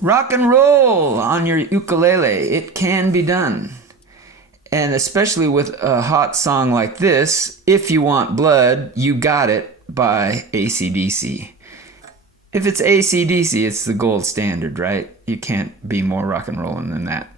Rock and roll on your ukulele. It can be done. And especially with a hot song like this, If You Want Blood, You Got It by AC/DC. If it's AC/DC, it's the gold standard, right? You can't be more rock and rollin' than that.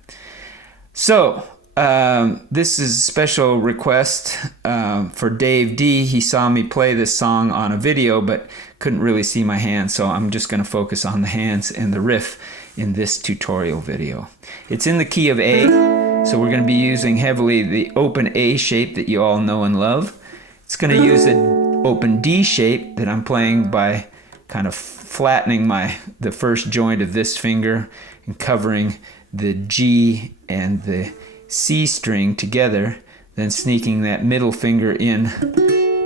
So, this is a special request for Dave D. He saw me play this song on a video, but couldn't really see my hands, so I'm just going to focus on the hands and the riff in this tutorial video. It's in the key of A, so we're going to be using heavily the open A shape that you all know and love. It's going to use an open D shape that I'm playing by kind of flattening the first joint of this finger and covering the G and the C string together, then sneaking that middle finger in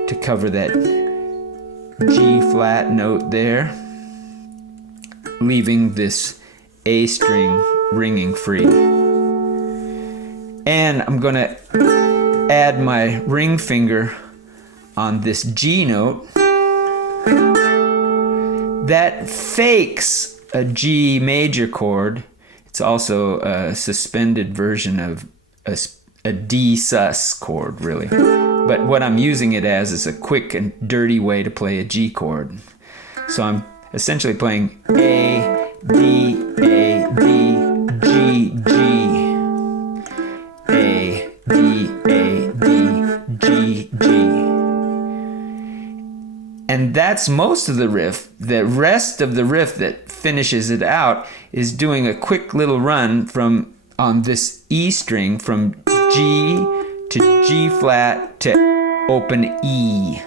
to cover that G flat note there, leaving this A string ringing free. And I'm going to add my ring finger on this G note. That fakes a G major chord. It's also a suspended version of a D sus chord, really. But what I'm using it as is a quick and dirty way to play a G chord. So I'm essentially playing A, D, A, D, G, G. A, D, A, D, G, G. And that's most of the riff. The rest of the riff that finishes it out is doing a quick little run on this E string from G to G flat to open E.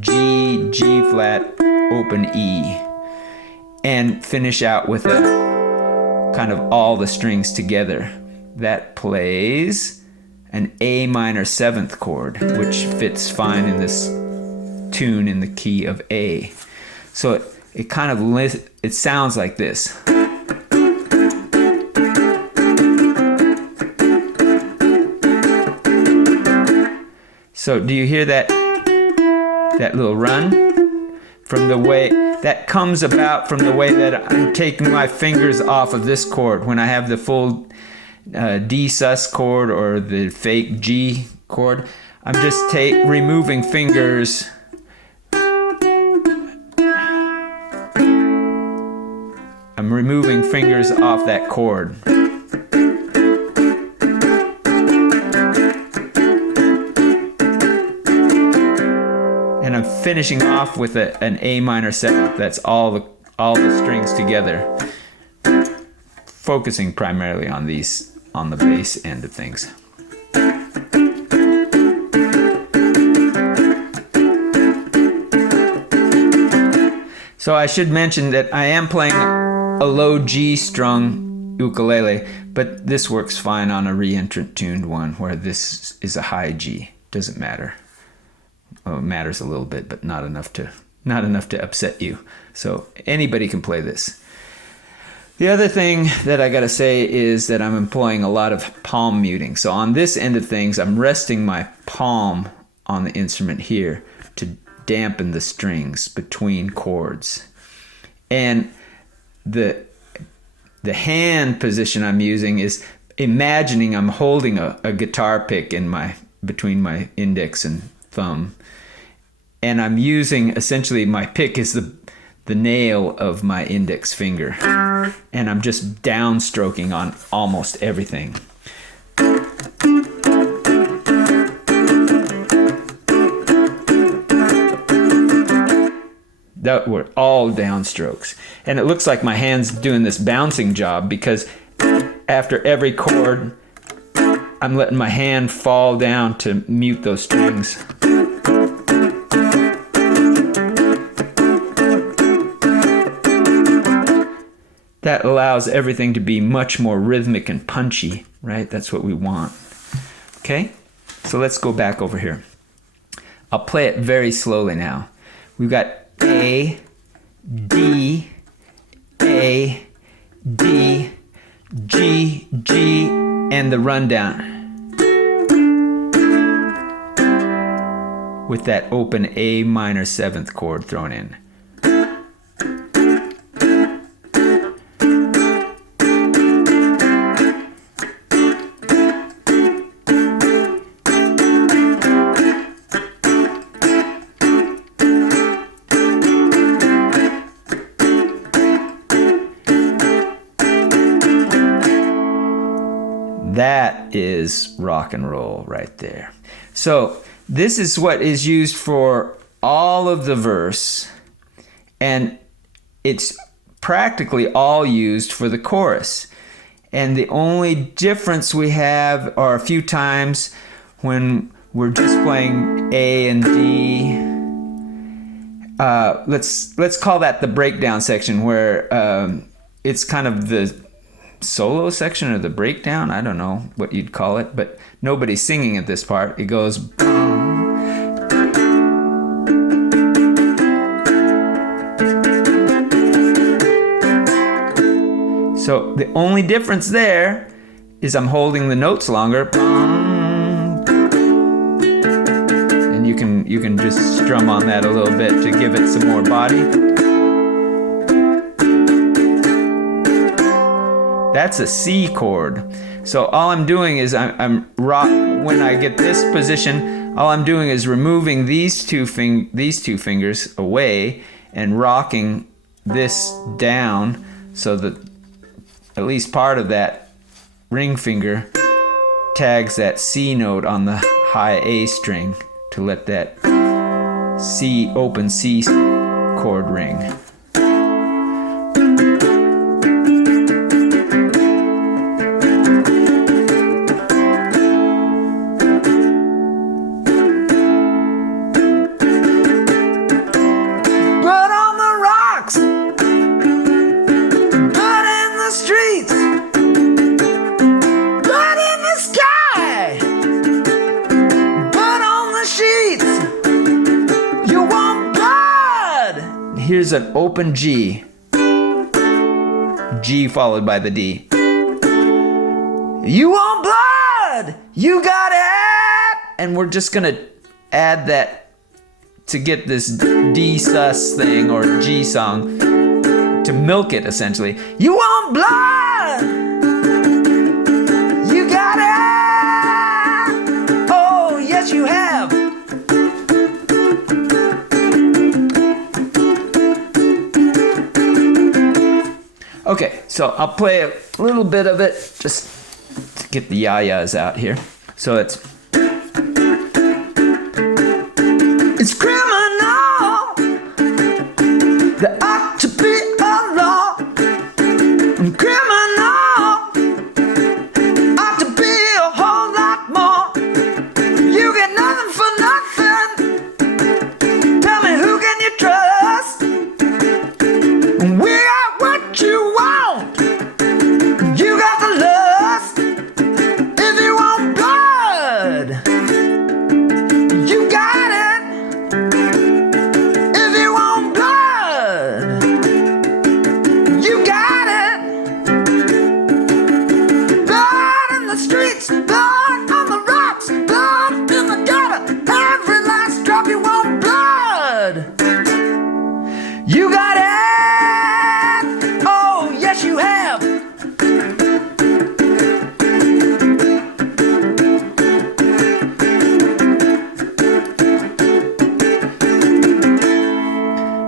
G, G flat, open E. And finish out with a kind of all the strings together. That plays an A minor 7th chord, which fits fine in this tune in the key of A. So it kind of it sounds like this. So do you hear that little run? From the way that comes about from the way that I'm taking my fingers off of this chord. When I have the full D sus chord or the fake G chord, I'm just removing fingers. I'm removing fingers off that chord. And I'm finishing off with an A minor 7th. That's all the strings together. Focusing primarily on the bass end of things. So I should mention that I am playing a low G strung ukulele, but this works fine on a re-entrant tuned one where this is a high G. Doesn't matter. Well, it matters a little bit, but not enough to upset you. So anybody can play this. The other thing that I gotta say is that I'm employing a lot of palm muting. So on this end of things, I'm resting my palm on the instrument here to dampen the strings between chords. And the hand position I'm using is imagining I'm holding a guitar pick between my index and thumb. And I'm using, essentially, my pick is the nail of my index finger. And I'm just downstroking on almost everything. That were all downstrokes. And it looks like my hand's doing this bouncing job because after every chord, I'm letting my hand fall down to mute those strings. That allows everything to be much more rhythmic and punchy, right? That's what we want. Okay? So let's go back over here. I'll play it very slowly now. We've got A, D, A, D, G, G, and the rundown. With that open A minor 7th chord thrown in. That is rock and roll right there. So this is what is used for all of the verse, and it's practically all used for the chorus. And the only difference we have are a few times when we're just playing A and D. Let's call that the breakdown section, where it's kind of the solo section or the breakdown. I don't know what you'd call it, but nobody's singing at this part. It goes. So the only difference there is I'm holding the notes longer. And you can just strum on that a little bit to give it some more body. That's a C chord. So all I'm doing is when I get this position, all I'm doing is removing these two fingers away and rocking this down so that at least part of that ring finger tags that C note on the high A string to let that open C chord ring. Here's an open G. G followed by the D. You want blood? You got it! And we're just gonna add that to get this D sus thing or G song to milk it essentially. You want blood? You got it! Oh, yes you have! Okay, so I'll play a little bit of it just to get the yayas out here. So it's criminal. There ought to be a law. Criminal ought to be a whole lot more. You get nothing for nothing. Tell me, who can you trust? We got what you want. You got the lust. If you want blood, you got it. If you want blood, you got it. Blood in the streets, blood on the rocks, blood in the gutter. Every last drop, you want blood. You got it. Oh, yes you have.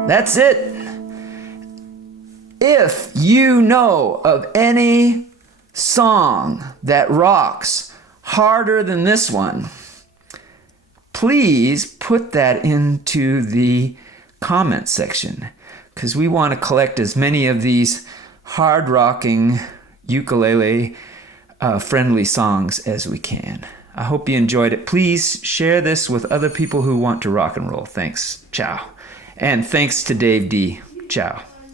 That's it. If you know of any song that rocks harder than this one, please put that into the comment section, because we want to collect as many of these hard rocking ukulele friendly songs as we can. I hope you enjoyed it. Please share this with other people who want to rock and roll. Thanks. Ciao. And thanks to Dave D. Ciao.